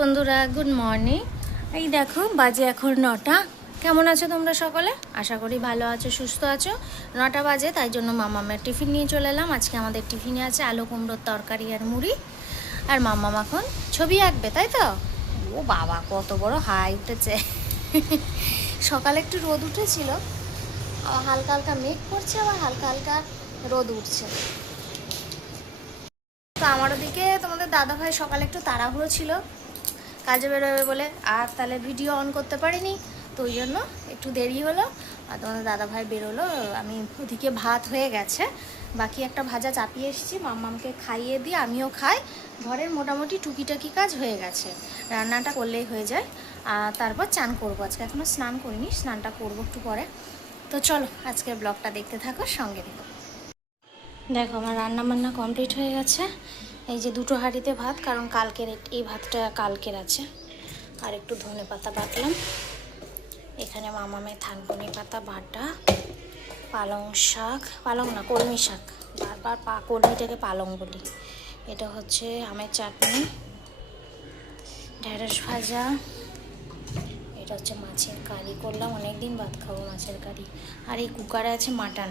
বন্ধুরা good morning এই দেখো, বাজে এখন নটা। কেমন আছো তোমরা সকলে? আশা করি ভালো আছো, সুস্থ আছো। নটা বাজে, তাই জন্য মামামের টিফিন নিয়ে চলে এলাম। আজকে আমাদের টিফিনে আছে আলু কুমড়োর তরকারি আর মুড়ি। আর মামাম এখন ছবি আঁকবে, তাই তো? ও বাবা, কত বড় হাই উঠেছে। সকালে একটু রোদ উঠেছিল। আবার হালকা হালকা মেঘ করছে, আবার হালকা হালকা রোদ উঠছে। তো আমার ওদিকে তোমাদের দাদা ভাই সকালে একটু তাড়াহুড়ো ছিল। কাজে বেরোবে বলে। আর তাহলে ভিডিও অন করতে পারিনি, তো ওই জন্য একটু দেরি হলো। আর তোমাদের দাদা ভাই বেরোলো, আমি ওদিকে ভাত হয়ে গেছে। বাকি একটা ভাজা চাপিয়ে এসেছি, মাম্মামকে খাইয়ে দিয়ে আমিও খাই। ঘরের মোটামুটি টুকিটাকি কাজ হয়ে গেছে, রান্নাটা করলেই হয়ে যায়। আর তারপর চান করব, আজকে এখনও স্নান করিনি, স্নানটা করব একটু পরে। তো চলো, আজকের ব্লগটা দেখতে থাকো, সঙ্গে দেখো দেখো, আমার রান্না বান্না কমপ্লিট হয়ে গেছে। এই যে দুটো হাঁড়িতে ভাত, কারণ কালকের এই ভাতটা কালকের আছে। আর একটু ধনে পাতা বাটলাম। এখানে মামামের থানকুনি পাতা, বাটা, পালং শাক, পালং না, কলমি শাক। বারবার পা, কলমিটাকে পালং বলি। এটা হচ্ছে আমের চাটনি, ঢেঁড়স ভাজা, এটা হচ্ছে মাছের কারি। করলাম অনেক দিন ভাত খাব মাছের কারি। আর এই কুকারে আছে মাটন।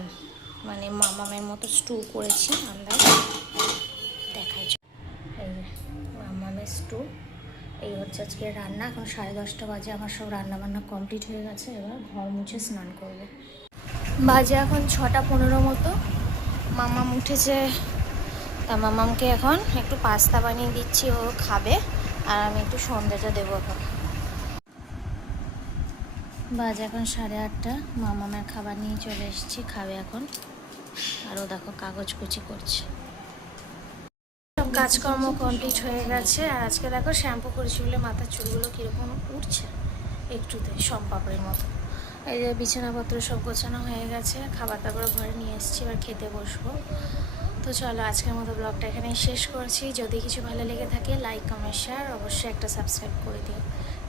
মানে মামামের মতো স্টু করেছি আমরা স্টু এই হচ্ছে আজকে রান্না। এখন সাড়ে দশটা বাজে, আমার সব রান্না বান্না কমপ্লিট হয়ে গেছে। এবার ঘর মুছে স্নান করব। বাজে এখন ছটা পনেরো মতো। মামাম উঠেছে। তা মামামকে এখন একটু পাস্তা বানিয়ে দিচ্ছি, ও খাবে। আর আমি একটু সন্ধ্যাটা দেবো এখন। বাজে এখন সাড়ে আটটা। মামামের খাবার নিয়ে চলে এসেছি, খাবে এখন। আরও দেখো কাগজ কুচি করছে। কাজকর্ম কমপ্লিট হয়ে গেছে। আর আজকে দেখো শ্যাম্পু করেছি বলে মাথার চুলগুলো কীরকম উঠছে একটুতে, সব পাপড়ির মতো। এই যে বিছানাপত্র সব গোছানো হয়ে গেছে, খাবার দাবার ঘরে নিয়ে এসেছি, এবার খেতে বসবো। তো চলো আজকের মতো ব্লগটা এখানেই শেষ করছি। যদি কিছু ভালো লেগে থাকে লাইক কমেন্ট শেয়ার অবশ্যই একটা সাবস্ক্রাইব করে দিও।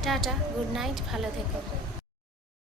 টাটা গুড নাইট ভালো থেকো।